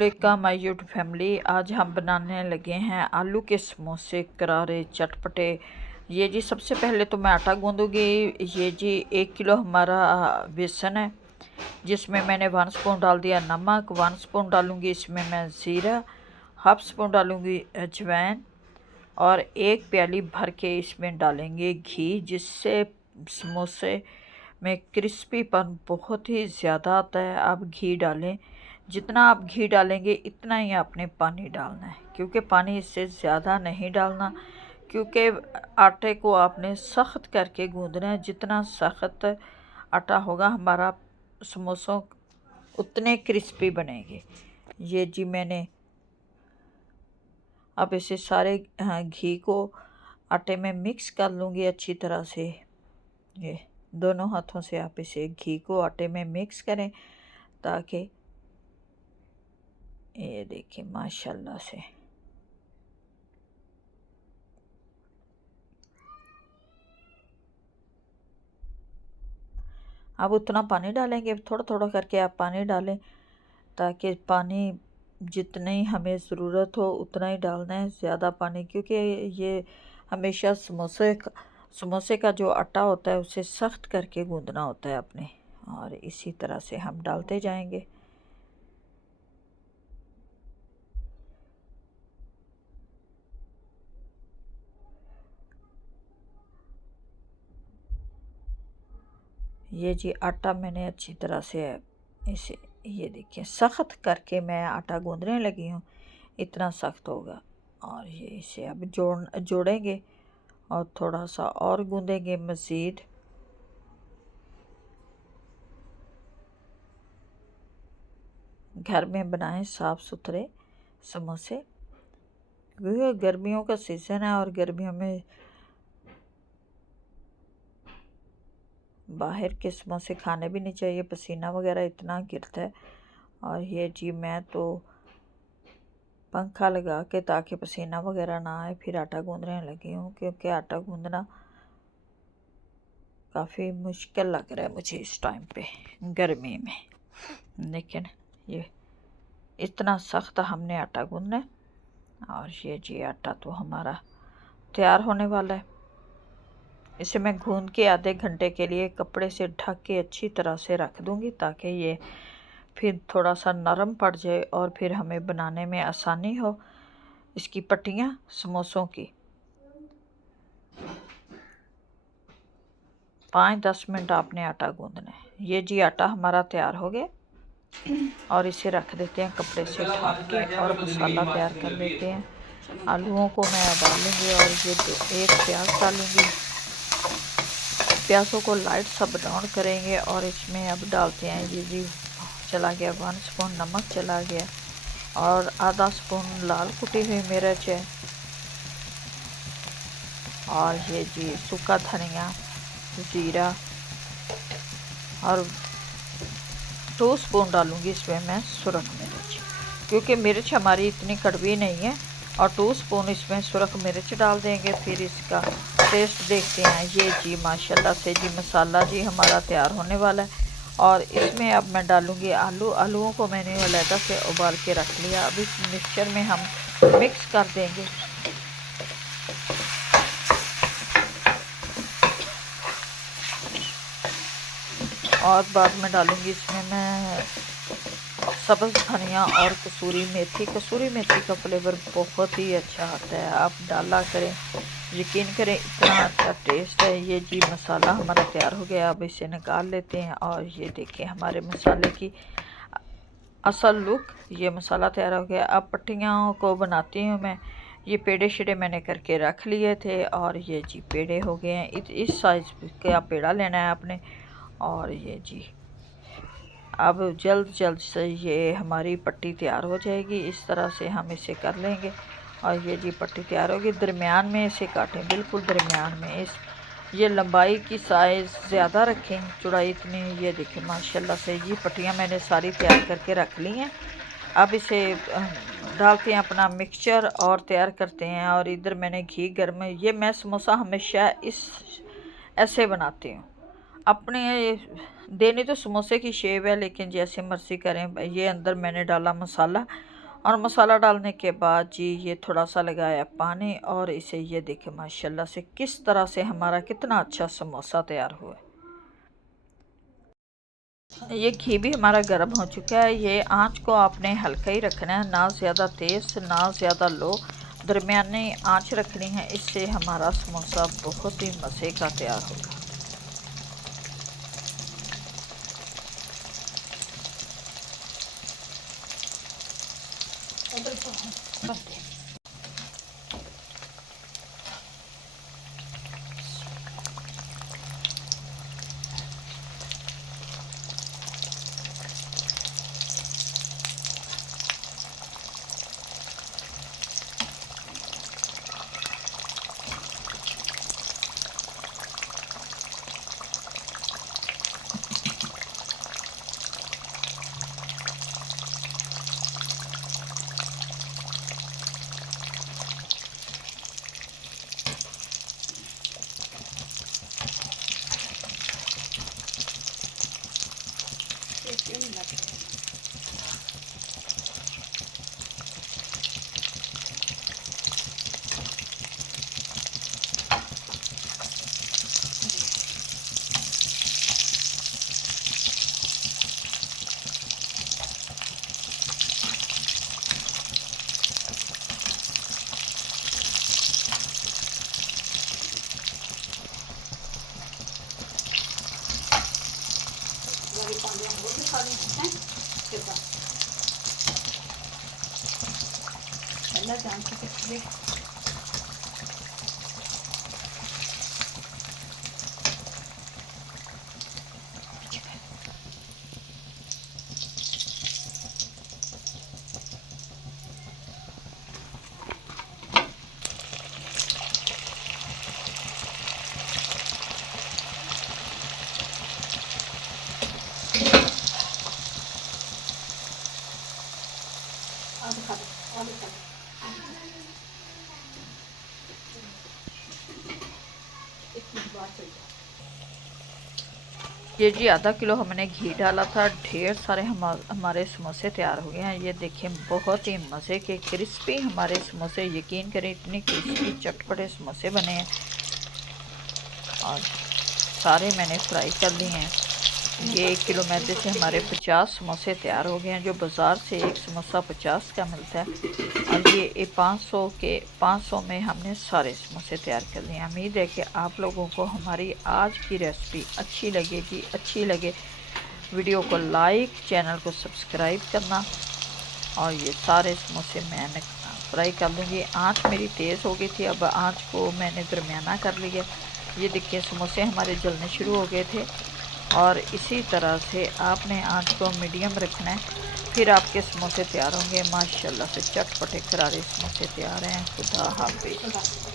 का my YouTube family, आज हम बनाने लगे हैं आलू के समोसे करारे चटपटे। ये जी सबसे पहले तो मैं आटा गूंदूंगी। ये जी 1 किलो हमारा बेसन है, जिसमें मैंने 1 स्पून डाल दिया नमक, 1 स्पून डालूंगी इसमें मैं ज़ीरा, हाफ स्पून डालूंगी अजवाइन और 1 प्याली भर के इसमें डालेंगे घी, जिससे समोसे में क्रिस्पीपन बहुत ही ज़्यादा आता है। आप घी डालें, जितना आप घी डालेंगे इतना ही आपने पानी डालना है, क्योंकि पानी इससे ज़्यादा नहीं डालना, क्योंकि आटे को आपने सख्त करके गूंदना है। जितना सख्त आटा होगा हमारा समोसों उतने क्रिस्पी बनेंगे। ये जी मैंने अब इसे सारे घी को आटे में मिक्स कर लूँगी अच्छी तरह से। ये दोनों हाथों से आप इसे घी को आटे में मिक्स करें, ताकि ये देखिए माशाल्लाह से अब उतना पानी डालेंगे, थोड़ा थोड़ा करके आप पानी डालें, ताकि पानी जितनी हमें ज़रूरत हो उतना ही डालना है, ज़्यादा पानी, क्योंकि ये हमेशा समोसे का जो आटा होता है उसे सख्त करके गूंदना होता है अपने, और इसी तरह से हम डालते जाएंगे। ये जी आटा मैंने अच्छी तरह से इसे, ये देखिए सख्त करके मैं आटा गूंदने लगी हूँ, इतना सख्त होगा। और ये इसे अब जोड़ेंगे और थोड़ा सा और गूंदेंगे मज़ीद। घर में बनाएं साफ़ सुथरे समोसे, क्योंकि गर्मियों का सीज़न है और गर्मियों में बाहर के समोसे खाने भी नहीं चाहिए, पसीना वगैरह इतना गिरता है। और ये जी मैं तो पंखा लगा के, ताकि पसीना वगैरह ना आए, फिर आटा गूंदने लगी हूँ, क्योंकि आटा गूंदना काफ़ी मुश्किल लग रहा है मुझे इस टाइम पे गर्मी में। लेकिन ये इतना सख्त हमने आटा गूंदना है। और ये जी आटा तो हमारा तैयार होने वाला है। इसे मैं गूंद के आधे घंटे के लिए कपड़े से ढक के अच्छी तरह से रख दूंगी, ताकि ये फिर थोड़ा सा नरम पड़ जाए और फिर हमें बनाने में आसानी हो इसकी पट्टियाँ समोसों की। 5-10 मिनट आपने आटा गूंदना है। ये जी आटा हमारा तैयार हो गया, और इसे रख देते हैं कपड़े से ढक के, और मसाला तैयार कर लेते हैं। आलूओं को मैं डालूंगी, और ये 1 प्याज डालूंगी। प्याज़ों को लाइट सा ब्राउन करेंगे, और इसमें अब डालते हैं, ये जी चला गया 1 स्पून नमक चला गया, और आधा स्पून लाल कुटी हुई मिर्च है, और ये जी सूखा धनिया, ज़ीरा, और 2 स्पून डालूंगी इसमें मैं सुरख मिर्च, क्योंकि मिर्च हमारी इतनी कड़वी नहीं है। और 2 स्पून इसमें सुरख मिर्च डाल देंगे। फिर इसका टेस्ट देखते हैं। ये जी माशाल्लाह से जी मसाला जी हमारा तैयार होने वाला है, और इसमें अब मैं डालूंगी आलूओं को मैंने अलग से उबाल के रख लिया। अब इस मिक्सचर में हम मिक्स कर देंगे। और बाद में डालूंगी इसमें मैं सब्ज़ धनिया और कसूरी मेथी। कसूरी मेथी का फ्लेवर बहुत ही अच्छा आता है, आप डाला करें, यकीन करें इतना अच्छा टेस्ट है। ये जी मसाला हमारा तैयार हो गया, अब इसे निकाल लेते हैं। और ये देखिए हमारे मसाले की असल लुक, ये मसाला तैयार हो गया। अब पट्टियों को बनाती हूँ मैं। ये पेड़े शेड़े मैंने करके रख लिए थे, और ये जी पेड़े हो गए हैं। इस साइज़ का पेड़ा लेना है आपने। और ये जी अब जल्द से ये हमारी पट्टी तैयार हो जाएगी। इस तरह से हम इसे कर लेंगे, और ये जी पट्टी तैयार होगी। दरमियान में इसे काटें, बिल्कुल दरमियान में। ये लंबाई की साइज़ ज़्यादा रखें, चौड़ाई इतनी। ये देखें माशाल्लाह से ये पट्टियाँ मैंने सारी तैयार करके रख ली हैं। अब इसे डालते हैं अपना मिक्सचर और तैयार करते हैं। और इधर मैंने घी गर्म, ये मैं समोसा हमेशा ऐसे बनाती हूँ। अपने देनी तो समोसे की शेप है, लेकिन जैसे मर्ज़ी करें। ये अंदर मैंने डाला मसाला, और मसाला डालने के बाद जी ये थोड़ा सा लगाया पानी, और इसे ये देखें माशाल्लाह से किस तरह से हमारा कितना अच्छा समोसा तैयार हुआ है। ये घी भी हमारा गर्म हो चुका है। ये आंच को आपने हल्का ही रखना है, ना ज़्यादा तेज़ ना ज़्यादा लो, दरमियानी आंच रखनी है। इससे हमारा समोसा बहुत ही मज़े का तैयार होगा। ये जी आधा किलो हमने घी डाला था, ढेर सारे हमारे समोसे तैयार हो गए हैं। ये देखें बहुत ही मज़े के क्रिस्पी हमारे समोसे, यकीन करें इतने क्रिस्पी चटपटे समोसे बने हैं, और सारे मैंने फ्राई कर लिए हैं। ये 1 किलो मैदे से हमारे 50 समोसे तैयार हो गए हैं, जो बाज़ार से एक समोसा 50 का मिलता है, और ये 500 में हमने सारे समोसे तैयार कर लिए। उम्मीद है कि आप लोगों को हमारी आज की रेसिपी अच्छी लगेगी। अच्छी लगे वीडियो को लाइक, चैनल को सब्सक्राइब करना, और ये सारे समोसे मैंने फ्राई कर लूँगी। आँच मेरी तेज़ हो गई थी, अब आँच को मैंने दरमियाना कर लिया। ये देखिए समोसे हमारे जलने शुरू हो गए थे, और इसी तरह से आपने आंच को मीडियम रखना है, फिर आपके समोसे तैयार होंगे। माशाल्लाह से चटपटे करारे समोसे तैयार हैं। खुदा हाफिज़।